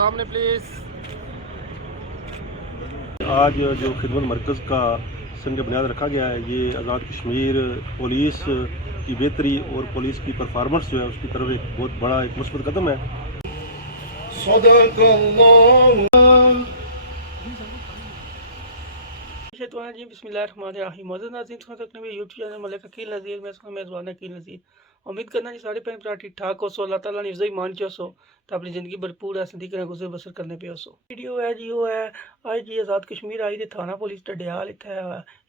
सामने प्लीज। आज जो खिदमत मरकज़ का संग बुनियाद रखा गया है, ये आज़ाद कश्मीर पुलिस की बेहतरी और पुलिस की परफॉर्मेंस जो है उसकी तरफ एक बहुत बड़ा एक मुस्बत कदम है। जी बिस्मिल्लाहिर्रहमानिर्रहीम। मौजूद नाज़रीन तक मेरे यूट्यूब चैनल मलिक अकील नज़ीर में इसका मेज़बान अकील नज़ीर। उम्मीद करना जी सारे भैन भरा ठीक ठाक हो सो, अल्लाह ताला ने इज़्ज़त मान चो तो अपनी ज़िंदगी भरपूर है जिंदगी करें गुजर बसर करने पे सो। वीडियो है जी वो है आज जी आज़ाद कश्मीर आई थी थाना पुलिस डडियाल इत्थे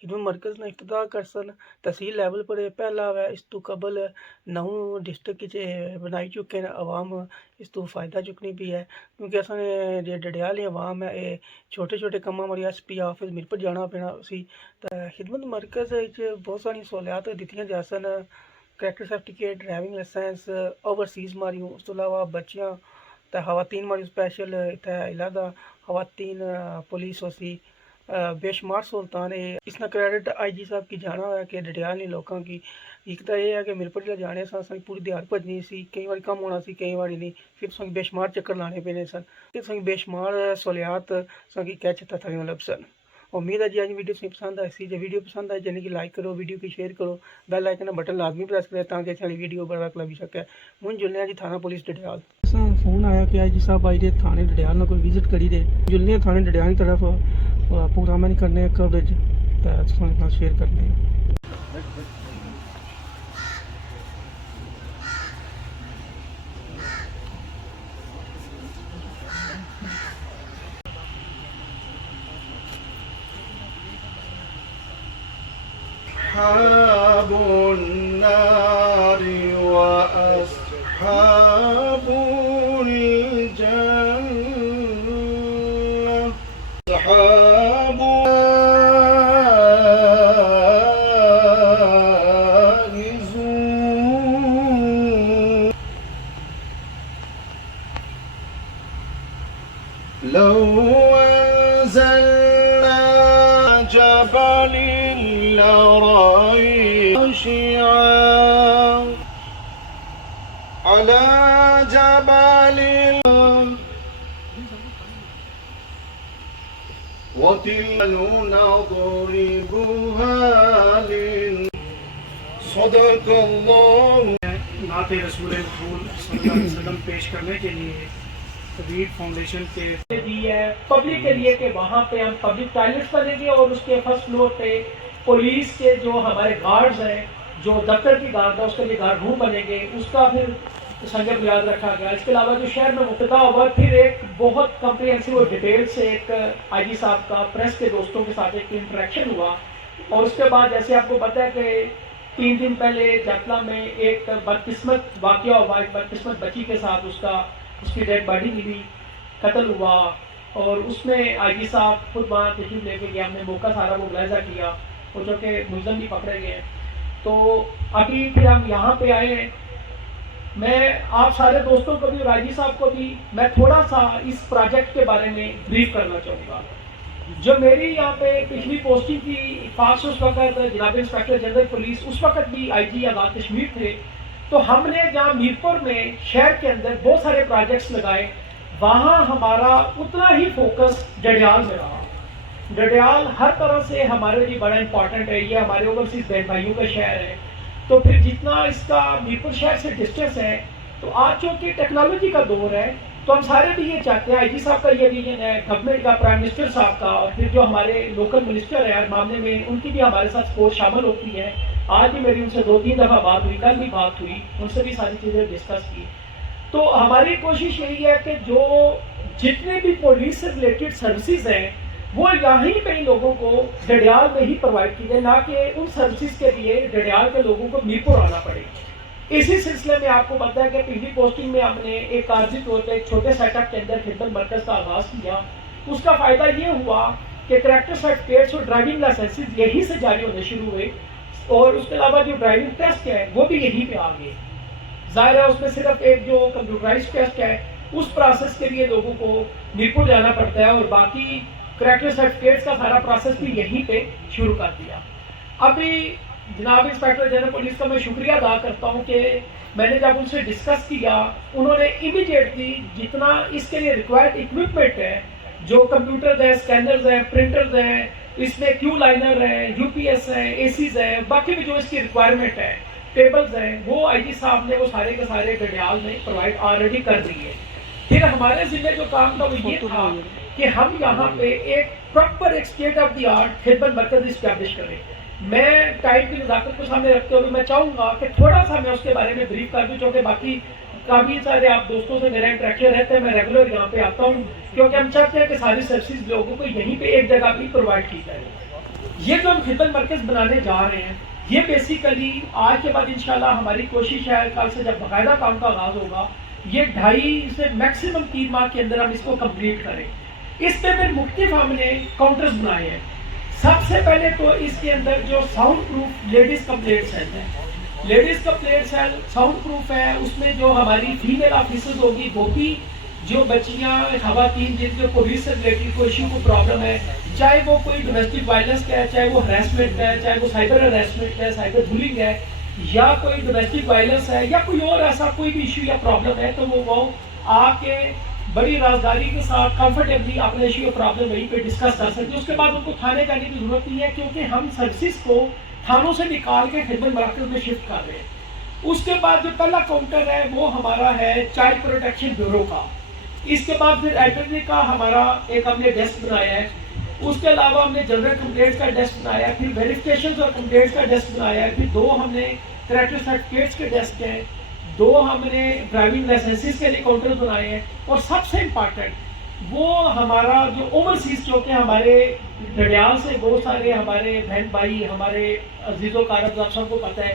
खिदमत मरकज़ ने इफ्तिताह करसन तहसील लेवल पर पहला है। इस तो कबल 9 डिस्ट्रिक्ट बनाई चुके हैं। आवाम इस तो फ़ायदा चुकनी भी है क्योंकि असाने जे डडियाल आवाम है ये छोटे छोटे कम्मां मरी SP ऑफिस मिल पर जाना पैना सी। खिदमत मरकज़ बहुत सारी सहूलियात दित्तियां जा सन। Character certificate, driving licence, overseas मारियों, उस तो अलावा बच्चियां ते खवातीन मारियों स्पैशल इत्थे इलादा खवातीन पुलिस होसी बेशुमार सहूलतान है। इसना क्रेडिट IG साहब की जाना है कि डडियाल ने लोगों की एक तो यह है कि मिरपुर जिला जाने सन पूरी दिहाड़ भजनी सी, कई बार कम होना सी, कई बार नहीं, फिर संग बेशुमार चक्कर लाने पैने सन, फिर संग बेशुमार सहूलियात संग क्या चता था लब सन। उम्मीद है जी आज वीडियो पसंद आई सी। जो वीडियो पसंद आए यानी कि लाइक करो, वीडियो की शेयर करो, बेल आइकन बटन लाजमी प्रेस करें ताकि सारी वीडियो बड़ा लग सके। मुझे जुलने जी थाना पुलिस डडियाल फोन आया कि IG साहब आई दे थाने डडियाल ना कोई विजिट करी दे जुलने थाने डडियाल की तरफ प्रोग्राम करने कवरेज शेयर करने। أصحاب النار وأصحاب الجنة أصحاب الفائزون لو أنزلنا جبل خاشعا على جبل وتلك نضربها صدق الله नाते रसूल रसूल सल्लल्लाहु अलैहि वसल्लम पेश करने के लिए तबीर फाउंडेशन के दी है पब्लिक के लिए कि वहाँ पे हम पब्लिक टॉयलेट्स बनेंगे और उसके फर्स्ट फ्लोर पे पुलिस के जो हमारे गार्ड्स हैं, जो दफ्तर की गार्ड है उसके लिए गार्ड रूम बनेंगे, उसका फिर संग बुनियाद रखा गया। इसके अलावा जो शहर में मुफ्तदा हुआ फिर एक बहुत कम्प्रिहेंसिव और डिटेल से एक IG साहब का प्रेस के दोस्तों के साथ एक इंटरेक्शन हुआ। और उसके बाद जैसे आपको पता है कि 3 दिन पहले जटला में एक बदकिस्मत वाक़या हुआ, एक बदकिस्मत बच्ची के साथ उसकी डेड बॉडी मिली, कत्ल हुआ और उसमें IG साहब खुद वहाँ तशरीफ लेके गया। हमने मौका सारा मोबिलाइजा किया और जो कि मुलज़म भी पकड़े गए। तो अभी फिर हम यहाँ पे आए हैं। मैं आप सारे दोस्तों को भी और IG साहब को भी मैं थोड़ा सा इस प्रोजेक्ट के बारे में ब्रीफ करना चाहूँगा। जो मेरी यहाँ पे पिछली पोस्टिंग थी फास्ट उस वक्त जनाब इंस्पेक्टर जनरल पुलिस, उस वक्त भी IG आज़ाद कश्मीर थे। तो हमने जहाँ मीरपुर में शहर के अंदर बहुत सारे प्रोजेक्ट्स लगाए, वहाँ हमारा उतना ही फोकस डडियाल में रहा। डडियाल हर तरह से हमारे लिए बड़ा इंपॉर्टेंट है, ये हमारे ओवरसीज बहन भाइयों का शहर है। तो फिर जितना इसका मीरपुर शहर से डिस्टेंस है, तो आज चूँकि टेक्नोलॉजी का दौर है तो हम सारे भी ये चाहते हैं, IG साहब का ये विजन है, गवर्नमेंट का, प्राइम मिनिस्टर साहब का, और फिर जो हमारे लोकल मिनिस्टर है हर मामले में उनकी भी हमारे साथ सपोर्ट शामिल होती है। आज भी मेरी उनसे 2-3 दफ़ा बात हुई, कल भी बात हुई, उनसे भी सारी चीज़ें डिस्कस की। तो हमारी कोशिश यही है कि जो जितने भी पुलिस से रिलेटेड सर्विसेज हैं वो यहीं पे ही लोगों को डडियाल में ही प्रोवाइड की जाए, ना कि उन सर्विसेज के लिए डडियाल के लोगों को मीरपुर आना पड़े। इसी सिलसिले में आपको पता है कि पिछली पोस्टिंग में हमने एक आर्जी तौर पर एक छोटे सेटअप के अंदर खिदमत मरकज़ का आगाज़ किया। उसका फ़ायदा ये हुआ कि करैक्टर सर्टिफिकेट्स और ड्राइविंग लाइसेंसेज यहीं से जारी होने शुरू हुए और उसके अलावा जो ड्राइविंग टेस्ट है वो भी यहीं पर आ गए। ज़ाहिर है उसमें सिर्फ एक जो कंप्यूटराइज टेस्ट है उस प्रोसेस के लिए लोगों को मीरपुर जाना पड़ता है और बाकी करैक्टर सर्टिफिकेट्स का सारा प्रोसेस भी यहीं पे शुरू कर दिया। अभी जनाब इंस्पेक्टर जनरल पुलिस का मैं शुक्रिया अदा करता हूँ कि मैंने जब उनसे डिस्कस किया, उन्होंने इमीडिएटली जितना इसके लिए रिक्वायर्ड इक्विपमेंट है, जो कंप्यूटर्स हैं, स्कैनर्स हैं, प्रिंटर्स हैं, इसमें क्यू लाइनर है, यूपीएस है, एसीज है, बाकी भी जो इसकी रिक्वायरमेंट है, टेबल्स हैं, वो आईजी साहब ने वो सारे के सारे गढ़ियाल ने प्रोवाइड ऑलरेडी कर दिए। फिर हमारे जिले जो काम था वो ये था कि हम यहाँ पे एक प्रॉपर एक स्टेट ऑफ द आर्ट खिदमत मरकज इस्टेब्लिश करें। मैं टाइम की नज़ाकत को सामने रखते हुए मैं चाहूँगा कि थोड़ा सा मैं उसके बारे में ब्रीफ कर दूँ, क्योंकि बाकी काफ़ी सारे आप दोस्तों से मेरा इंटरेक्शन रहता है, मैं रेगुलर यहाँ पे आता हूँ, क्योंकि हम चाहते हैं कि सारी सर्विसेज लोगों को यहीं पे एक जगह भी प्रोवाइड की जाए। ये जो हम खिदमत मरकज बनाने जा रहे हैं, ये बेसिकली आज के बाद इंशाल्लाह हमारी कोशिश है कल से जब बाकायदा काम का आगाज होगा, ये 2.5 से मैक्सिमम 3 माह के अंदर हम इसको कंप्लीट करें। इस पे फिर मुख्तलिफ हमने काउंटर्स बनाए हैं। सबसे पहले तो इसके अंदर जो soundproof ladies complaint cell है, ladies complaint cell soundproof है, उसमें जो हमारी फीमेल ऑफिसर्स होगी वो भी जो बच्चियाँ खवातीन जिनके पुलिस से रिलेटेड कोई इशू को प्रॉब्लम है, चाहे वो कोई डोमेस्टिक वायलेंस का है, चाहे वो हरासमेंट है, चाहे वो साइबर हरासमेंट है, साइबर बुलिंग है, या कोई डोमेस्टिक वायलेंस है, या कोई और ऐसा कोई भी इशू या प्रॉब्लम है, तो वो आके बड़ी राजदारी के साथ कंफर्टेबली अपने इशू या प्रॉब्लम वहीं पे डिस्कस कर सकते हैं। उसके बाद उनको थाने जाने की जरूरत नहीं है, क्योंकि हम सर्विस को थानों से निकाल के खिदमत मराकज़ में शिफ्ट कर रहे हैं। उसके बाद जो पहला काउंटर है वो हमारा है चाइल्ड प्रोटेक्शन ब्यूरो का। इसके बाद फिर एडमिनी का हमारा एक हमने डेस्क बनाया है। उसके अलावा हमने जनरल कंप्लेंट्स का डेस्क बनाया है, फिर वेरिफिकेशन और कंप्लेंट्स का डेस्क बनाया है, फिर 2 हमने कैरेक्टर सर्टिफिकेट्स के डेस्क हैं, 2 हमने ड्राइविंग लाइसेंसेस के लिए काउंटर बनाए हैं, और सबसे इम्पॉर्टेंट वो हमारा जो ओवरसीज, क्योंकि हमारे घड़ियाल से बहुत सारे हमारे बहन भाई, हमारे अजीज़ों कारब, आप सबको पता है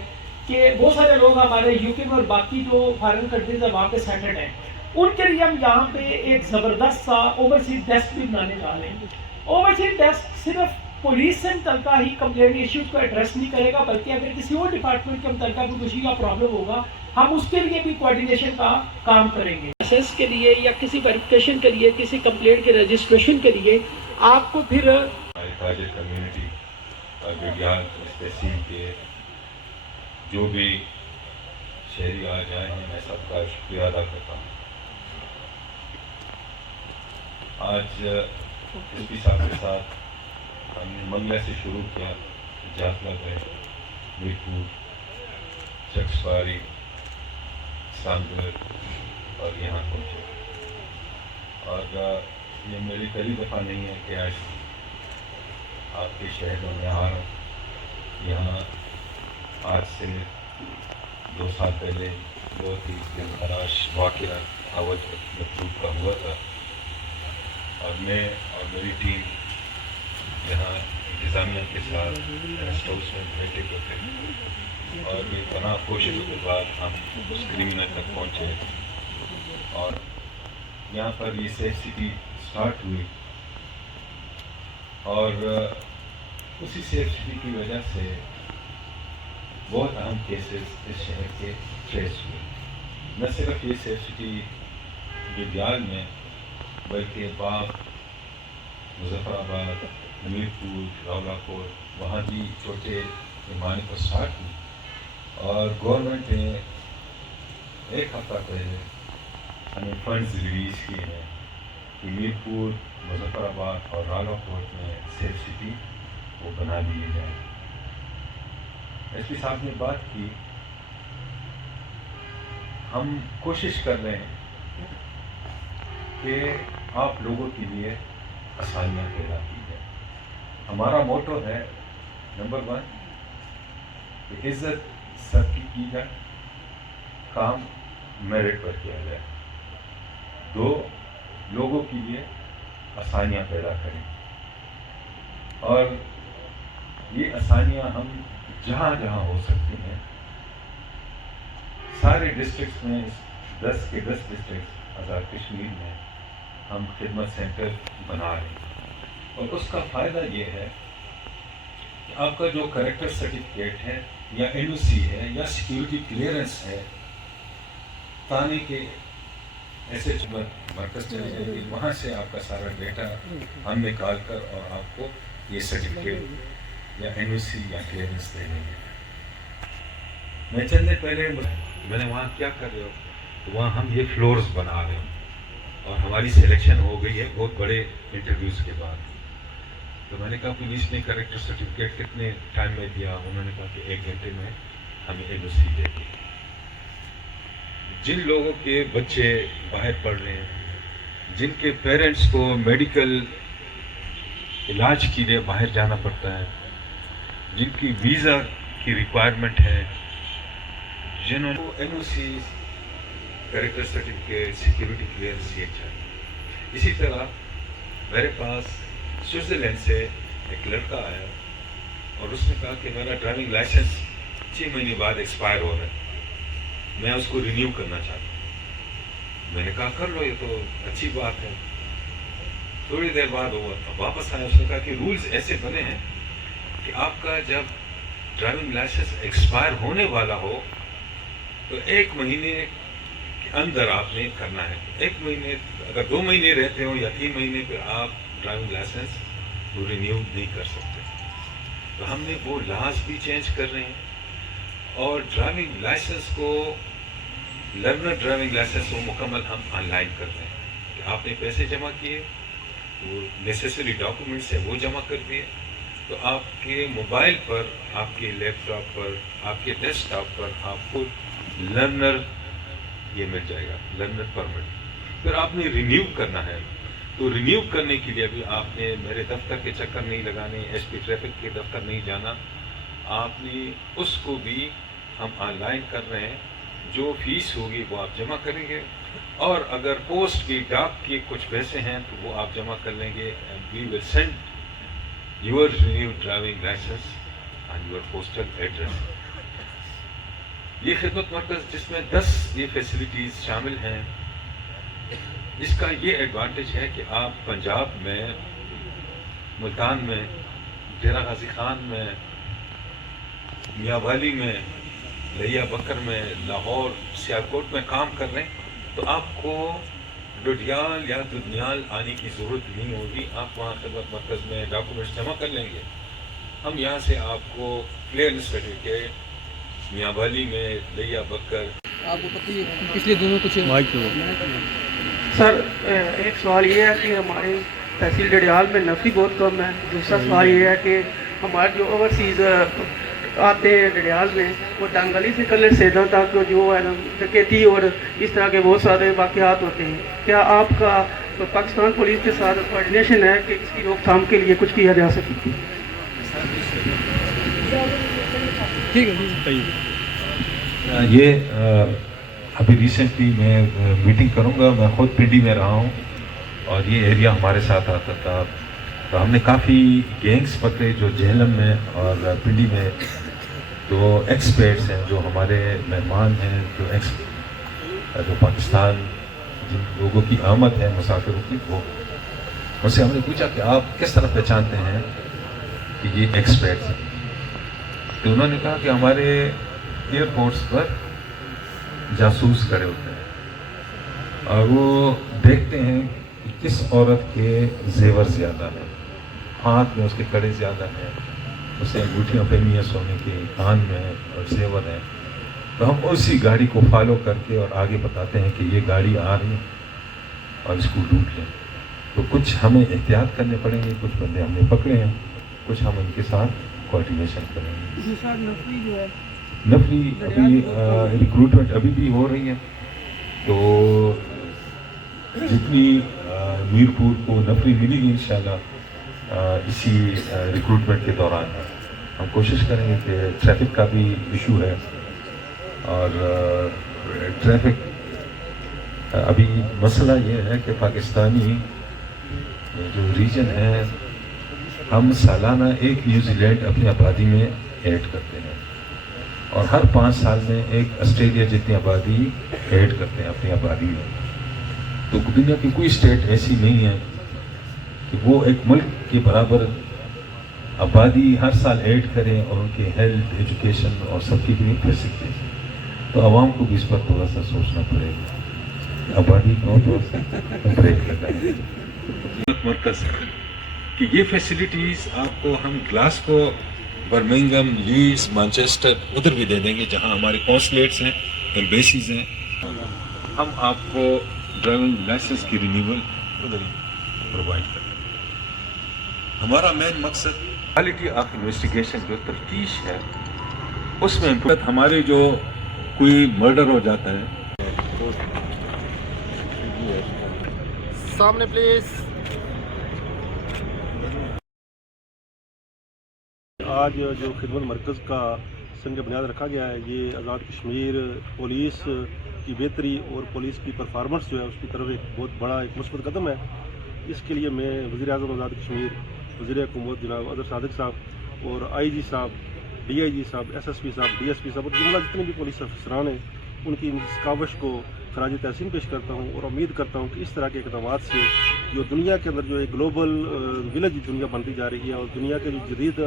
कि बहुत सारे लोग हमारे यूके में और बाकी जो फॉरेन कंट्रीज है वहाँ पे सेटल्ड हैं। उनके लिए हम यहाँ पे एक ज़बरदस्त सा ओवरसीज डेस्क भी बनाने जा रहे हैं। ओवरसीज डेस्क सिर्फ पुलिस से मुतल्लिका ही कंप्लेंट इश्यूज को एड्रेस नहीं करेगा, बल्कि अगर किसी और डिपार्टमेंट के मुतल्लिका कोई इशू या प्रॉब्लम होगा, हम उसके लिए भी कोऑर्डिनेशन का काम करेंगे। असेस के लिए या किसी वेरिफिकेशन के लिए, किसी कंप्लेंट के रजिस्ट्रेशन के लिए आपको फिर हमारे ताजिर कम्युनिटी गढ़ियाल तहसील के जो भी शहरी आज आए हैं, मैं सबका शुक्रिया अदा करता हूँ। आज एसपी साहब के साथ हमने मंगला से शुरू किया, जाफला गए, मीरपुर, चक्सवारी, सांगड़ और यहाँ पहुँचे। और ये मेरी पहली दफ़ा नहीं है कि आज आपके शहरों में आ रहा हूँ। यहाँ आज से 2 साल पहले बहुत ही दिलखराश वाक़या अवध मखलूक का हुआ था, और मैं और मेरी टीम यहाँ इंतज़ामिया के साथ रेस्ट हाउस में बैठे हुए थे, और ये तमाम कोशिशों के बाद हम उस क्रिमिनल तक पहुँचे, और यहाँ पर ये सेफ सिटी स्टार्ट हुई, और उसी सेफ सिटी की वजह से बहुत अहम केसेस इस शहर के ट्रेस हुए। न सिर्फ ये सेफ सिटी गढ़ियाल में, बल्कि बाग, मुजफ्फराबाद, मीरपुर, रावलाकोट, वहाँ भी छोटे पैमाने पर स्टार्ट हुई, और गवर्नमेंट ने 1 हफ्ता पहले हमें फंड्स रिलीज़ किए हैं कि मीरपुर, मुजफ्फराबाद और रावलाकोट में सेफ सिटी वो बना लिए जाए। एसपी साहब ने बात की, हम कोशिश कर रहे हैं कि आप लोगों के लिए आसानियाँ पैदा की जाए। हमारा मोटो है नंबर 1 कि इज़्ज़त सबकी की जाए, काम मेरिट पर किया जाए। 2 लोगों के लिए आसानियाँ पैदा करें, और ये आसानियाँ हम जहाँ जहाँ हो सकती हैं, सारे डिस्ट्रिक्ट्स में 10 के 10 डिस्ट्रिक्ट आज़ाद कश्मीर में हम खिदमत सेंटर बना रहे हैं। और उसका फ़ायदा ये है कि आपका जो कैरेक्टर सर्टिफिकेट है या एनओसी है या सिक्योरिटी क्लियरेंस है, थाने के एसएच मरकज़ चले जाएंगे, वहाँ से आपका सारा डेटा हम निकाल कर और आपको ये सर्टिफिकेट या एनओसी या क्लियरेंस दे देंगे। میں چند دن پہلے میں نے وہاں کیا کر رہے ہو، تو وہاں ہم یہ فلورز بنا رہے ہوں اور ہماری سلیکشن ہو گئی ہے بہت بڑے انٹرویوز کے بعد. تو میں نے کہا پولیس نے کریکٹر سرٹیفکیٹ کتنے ٹائم میں دیا؟ انہوں نے کہا کہ 1 گھنٹے میں ہمیں NOC دے دی. جن لوگوں کے بچے باہر پڑھ رہے ہیں، جن کے پیرنٹس کو میڈیکل علاج کے لیے باہر جانا پڑتا ہے، جن کی ویزا کی ریکوائرمنٹ ہے، جنہوں نے NOC character certificate security clearance یہ چاہیے. اسی طرح میرے پاس سوئٹزرلینڈ سے ایک لڑکا آیا اور اس نے کہا کہ میرا ڈرائیونگ لائسنس 6 مہینے بعد ایکسپائر ہو رہا ہے، میں اس کو رینیو کرنا چاہتا ہوں. میں نے کہا کر لو، یہ تو اچھی بات ہے. تھوڑی دیر بعد وہ واپس آیا، اس نے کہا کہ رولز ایسے بنے ہیں کہ آپ کا جب ڈرائیونگ لائسنس ایکسپائر ہونے والا ہو تو 1 مہینے کے اندر آپ نے کرنا ہے. 1 مہینے اگر 2 مہینے رہتے ہو یا 3 مہینے پہ آپ ڈرائیونگ لائسنس رینیو نہیں کر سکتے. تو ہم نے وہ لاز بھی چینج کر رہے ہیں اور ڈرائیونگ لائسنس کو لرنر ڈرائیونگ لائسنس کو مکمل ہم آن لائن کر رہے ہیں کہ آپ نے پیسے جمع کیے، وہ نیسیسری ڈاکومنٹس ہیں وہ جمع کر دیے، تو آپ کے موبائل پر، آپ کے لیپ ٹاپ پر، آپ کے ڈیسک ٹاپ پر آپ کو لرنر یہ مل جائے گا، لرنر پرمٹ. پھر آپ نے رینیو کرنا ہے، تو رینیو کرنے کے لیے بھی آپ نے میرے دفتر کے چکر نہیں لگانے، SP ٹریفک کے دفتر نہیں جانا. آپ نے اس کو بھی ہم آن لائن کر رہے ہیں. جو فیس ہوگی وہ آپ جمع کریں گے، اور اگر پوسٹ کی ڈاک کے کچھ پیسے ہیں تو وہ آپ جمع کر لیں گے. We will send your renew driving licence on your postal address. یہ خدمت مرکز جس میں 10 یہ فیسلٹیز شامل ہیں، اس کا یہ ایڈوانٹیج ہے کہ آپ پنجاب میں، ملتان میں، ڈیرہ غازی خان میں، میاں والی میں، لیا بکر میں، لاہور، سیالکوٹ میں کام کر رہے ہیں تو آپ کو ڈڈیال یا ددنیال آنے کی ضرورت نہیں ہوگی. آپ وہاں خدمت مرکز میں ڈاکومنٹس جمع کر لیں گے. ہم یہاں سے آپ کو کلیئرنس سرٹیفکیٹ میاں والی میں، لیا بکر. آپ کو پتہ ہی پچھلے دنوں کچھ سر ایک سوال یہ ہے کہ ہماری تحصیل ڈڈیال میں نفری بہت کم ہے. دوسرا سوال یہ ہے کہ ہمارے جو اوورسیز آتے ہیں ڈڈیال میں، وہ ڈانگلی سے کلر سیدھا تک جو ہے نا ڈکیتی اور اس طرح کے بہت سارے واقعات ہوتے ہیں. کیا آپ کا پاکستان پولیس کے ساتھ کوآرڈینیشن ہے کہ اس کی روک تھام کے لیے کچھ کیا جا سکے؟ ٹھیک ہے. یہ ابھی ریسنٹلی میں میٹنگ کروں گا. میں خود پنڈی میں رہا ہوں اور یہ ایریا ہمارے ساتھ آتا تھا، تو ہم نے کافی گینگز پکڑے جو جہلم میں اور پنڈی میں. تو ایکسپرٹس ہیں جو ہمارے مہمان ہیں، جو پاکستان جن لوگوں کی آمد ہے مسافروں کی، وہ ان سے ہم نے پوچھا کہ آپ کس طرح پہچانتے ہیں کہ یہ ایکسپرٹس ہیں. تو انہوں نے کہا کہ ہمارے ایئرپورٹس پر جاسوس کھڑے ہوتے ہیں اور وہ دیکھتے ہیں کہ کس عورت کے زیور زیادہ ہیں، ہاتھ میں اس کے کڑے زیادہ ہیں، اسے انگوٹھیاں پہنی ہیں سونے کی، کان میں اور زیور ہیں. تو ہم اسی گاڑی کو فالو کر کے اور آگے بتاتے ہیں کہ یہ گاڑی آ رہی ہے اور اس کو ڈھونڈ لیں. تو کچھ ہمیں احتیاط کرنے پڑیں گے، کچھ بندے ہم نے پکڑے ہیں، کچھ ہم ان کے ساتھ کوآرڈینیشن کریں گے. نفری جو ہے نفری ابھی ریکروٹمنٹ ابھی بھی ہو رہی ہے. تو جتنی میرپور کو نفری ملی گی انشاءاللہ اسی ریکروٹمنٹ کے دوران ہم کوشش کریں گے کہ ٹریفک کا بھی ایشو ہے اور ٹریفک ابھی مسئلہ یہ ہے کہ پاکستانی جو ریجن ہے، ہم سالانہ 1 نیوزی لینڈ اپنی آبادی میں ایڈ کرتے ہیں اور ہر 5 سال میں 1 آسٹریلیا جتنی آبادی ایڈ کرتے ہیں اپنی آبادی میں. تو دنیا کی کوئی اسٹیٹ ایسی نہیں ہے کہ وہ ایک ملک کے برابر آبادی ہر سال ایڈ کریں اور ان کے ہیلتھ، ایجوکیشن اور سب کی بھی فیسلٹی. تو عوام کو بھی اس پر تھوڑا سا سوچنا پڑے گا، آبادی کو تھوڑا سا بریک لگائیں. مرکز کہ یہ فیسلٹیز آپ کو ہم گلاس کو برمنگم، لیڈز، مانچسٹر ادھر بھی دے دیں گے جہاں ہمارے کونسلیٹس ہیں، ایمبیسیز ہیں. ہم آپ کو ڈرائیونگ لائسنس کی رینیول ادھر ہی پرووائڈ کریں. ہمارا مین مقصد کوالٹی آف انویسٹیگیشن جو تفتیش ہے اس میں ہمارے جو کوئی مرڈر ہو جاتا ہے. سامنے پلیز. آج جو خدمت مرکز کا سنگ بنیاد رکھا گیا ہے، یہ آزاد کشمیر پولیس کی بہتری اور پولیس کی پرفارمنس جو ہے اس کی طرف ایک بہت بڑا ایک مثبت قدم ہے. اس کے لیے میں وزیر اعظم آزاد کشمیر، وزیر حکومت جناب اظہر صادق صاحب اور آئی جی صاحب، ڈی آئی جی صاحب، ایس ایس پی صاحب، ڈی ایس پی صاحب اور جملہ جتنے بھی پولیس افسران ہیں ان کی اس کاوش کو خراج تحسین پیش کرتا ہوں اور امید کرتا ہوں کہ اس طرح کے اقدامات سے جو دنیا کے اندر جو ایک گلوبل ولیج دنیا بنتی جا رہی ہے اور دنیا کے جو جدید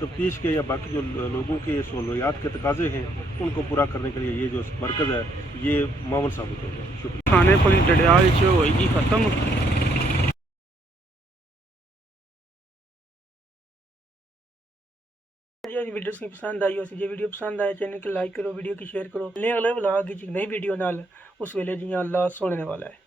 تفتیش کے یا باقی جو لوگوں کے سہولیات کے تقاضے ہیں ان کو پورا کرنے کے لیے یہ جو مرکز ہے یہ معاون ثابت ہوگا. شکریہ. تھانے پولیس ڈڈیال ہوئے گی ختم. ویڈیو پسند آئی جی ویڈیو پسند آیا چینل کو لائک کرو، ویڈیو کی شیئر کرو. اگلے ولاگ نئی ویڈیو نال اس ویلے جی اللہ سونے والا ہے.